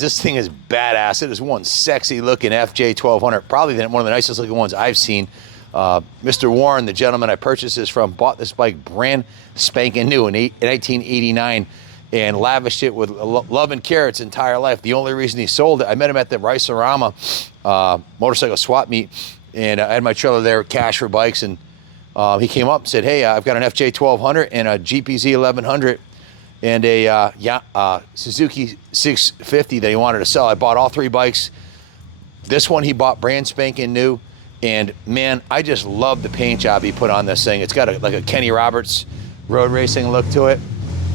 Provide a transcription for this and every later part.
guys, this thing is badass. It is one sexy looking FJ1200, probably one of the nicest looking ones I've seen. Mr. Warren, the gentleman I purchased this from, bought this bike brand spanking new in 1989 and lavished it with love and care its entire life. The only reason he sold it, I met him at the Rice-A-Rama motorcycle swap meet, and I had my trailer there, cash for bikes, and he came up and said, hey, I've got an FJ1200 and a GPZ 1100 and a Suzuki 650 that he wanted to sell. I bought all three bikes. This one he bought brand spanking new, and man, I just love the paint job he put on this thing. It's got like a Kenny Roberts road racing look to it,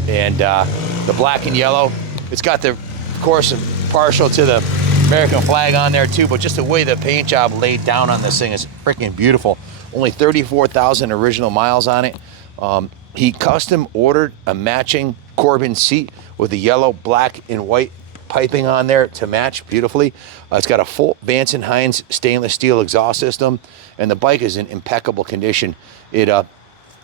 and the black and yellow. It's got the, of course, partial to the American flag on there too, but just the way the paint job laid down on this thing is freaking beautiful. Only 34,000 original miles on it. He custom ordered a matching Corbin seat with the yellow, black, and white piping on there to match beautifully. It's got a full Vance & Hines stainless steel exhaust system, and the bike is in impeccable condition. It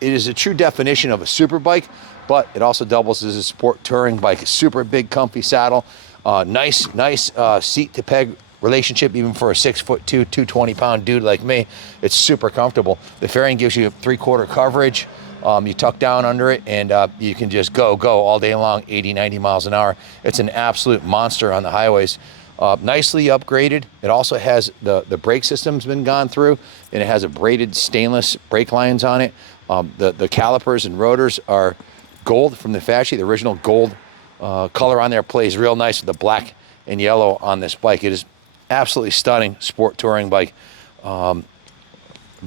is a true definition of a super bike, but it also doubles as a sport touring bike. A super big, comfy saddle, nice seat to peg relationship, even for a 6'2", 220-pound dude like me. It's super comfortable. The fairing gives you 3/4 coverage. You tuck down under it, and you can just go all day long, 80, 90 miles an hour. It's an absolute monster on the highways. Nicely upgraded. It also has the brake system's been gone through, and it has a braided stainless brake lines on it. The calipers and rotors are gold from the factory. The original gold color on there plays real nice with the black and yellow on this bike. It is absolutely stunning sport touring bike.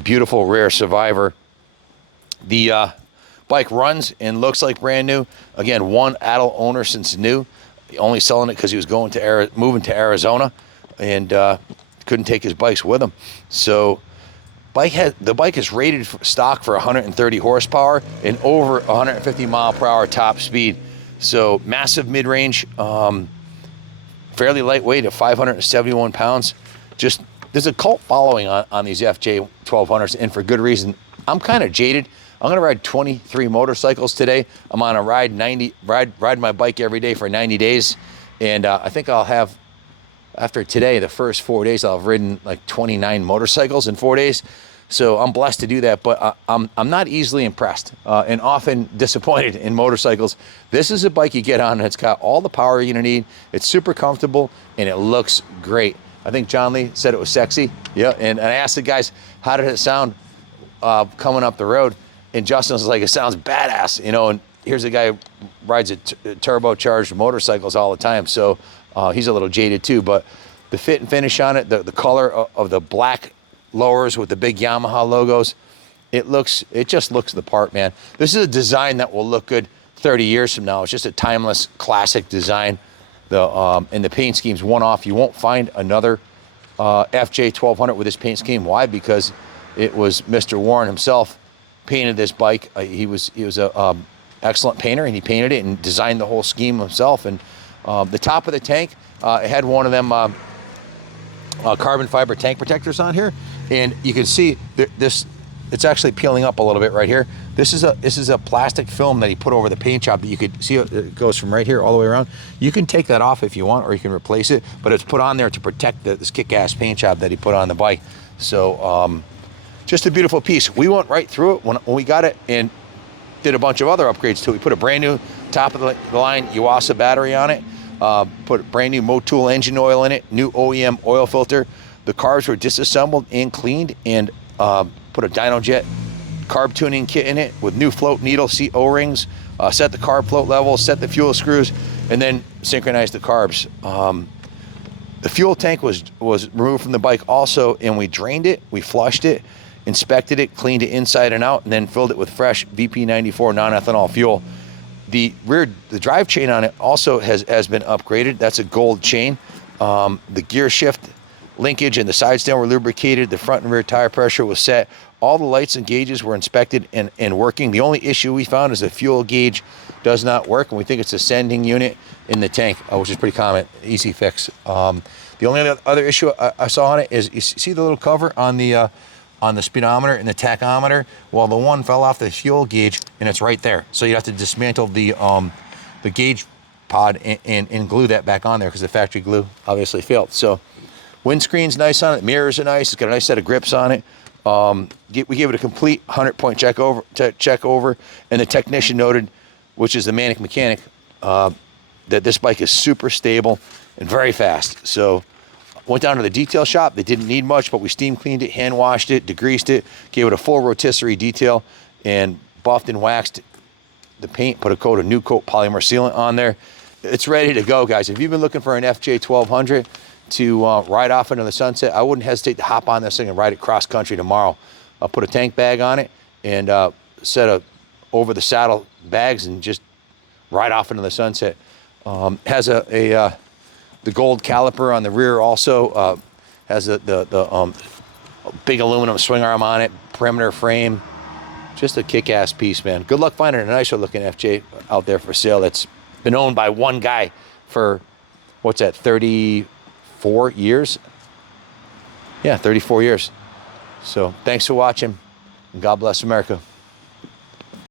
Beautiful rare survivor. The bike runs and looks like brand new. Again, one adult owner since new. Only selling it because he was moving to Arizona, and couldn't take his bikes with him. So the bike is rated for stock for 130 horsepower and over 150 mile per hour top speed. So massive mid-range, fairly lightweight at 571 pounds. Just, there's a cult following on these FJ1200s, and for good reason. I'm kind of jaded. I'm gonna ride 23 motorcycles today. I'm on a ride my bike every day for 90 days. And I think I'll have, after today, the first 4 days, I'll have ridden like 29 motorcycles in 4 days. So I'm blessed to do that, but I'm not easily impressed and often disappointed in motorcycles. This is a bike you get on, and it's got all the power you're gonna need. It's super comfortable, and it looks great. I think John Lee said it was sexy. Yeah, and I asked the guys, how did it sound coming up the road? And Justin was like, it sounds badass, you know, and here's a guy who rides a turbocharged motorcycles all the time, so he's a little jaded too, but the fit and finish on it, the color of the black lowers with the big Yamaha logos, it just looks the part, man. This is a design that will look good 30 years from now. It's just a timeless, classic design. And the paint scheme's one-off. You won't find another FJ1200 with this paint scheme. Why? Because it was Mr. Warren himself painted this bike. He was a excellent painter, and he painted it and designed the whole scheme himself. And the top of the tank, it had one of them carbon fiber tank protectors on here, and you can see this. It's actually peeling up a little bit right here. This is a plastic film that he put over the paint job that you could see. It goes from right here all the way around. You can take that off if you want, or you can replace it, but it's put on there to protect this kick-ass paint job that he put on the bike. So just a beautiful piece. We went right through it when we got it and did a bunch of other upgrades to it. We put a brand new top of the line Yuasa battery on it, put a brand new Motul engine oil in it, new OEM oil filter. The carbs were disassembled and cleaned, and put a DynoJet carb tuning kit in it with new float needle seat O-rings, set the carb float level, set the fuel screws, and then synchronized the carbs. The fuel tank was removed from the bike also, and we drained it, we flushed it, inspected it, cleaned it inside and out, and then filled it with fresh VP94 non-ethanol fuel. The drive chain on it also has been upgraded. That's a gold chain. The gear shift linkage and the side stand were lubricated. The front and rear tire pressure was set. All the lights and gauges were inspected and working. The only issue we found is the fuel gauge does not work, and we think it's a sending unit in the tank, which is pretty common, easy fix. The only other issue I saw on it is, you see the little cover on the speedometer and the tachometer? Well, the one fell off the fuel gauge, and it's right there. So you have to dismantle the gauge pod and glue that back on there because the factory glue obviously failed. So windscreen's nice on it. Mirrors are nice. It's got a nice set of grips on it. We gave it a complete 100-point check over, and the technician noted, which is the Manic mechanic, that this bike is super stable and very fast. So went down to the detail shop. They didn't need much, but we steam cleaned it, hand washed it, degreased it, gave it a full rotisserie detail, and buffed and waxed the paint, put a new coat polymer sealant on there. It's ready to go, guys. If you've been looking for an FJ1200 to ride off into the sunset, I wouldn't hesitate to hop on this thing and ride it cross country tomorrow. I'll put a tank bag on it and set a over the saddle bags and just ride off into the sunset. Has the gold caliper on the rear also. Has the big aluminum swing arm on it, perimeter frame. Just a kick-ass piece, man. Good luck finding a nicer looking FJ out there for sale that's been owned by one guy for, what's that, 34 years? Yeah, 34 years. So thanks for watching, and God bless America.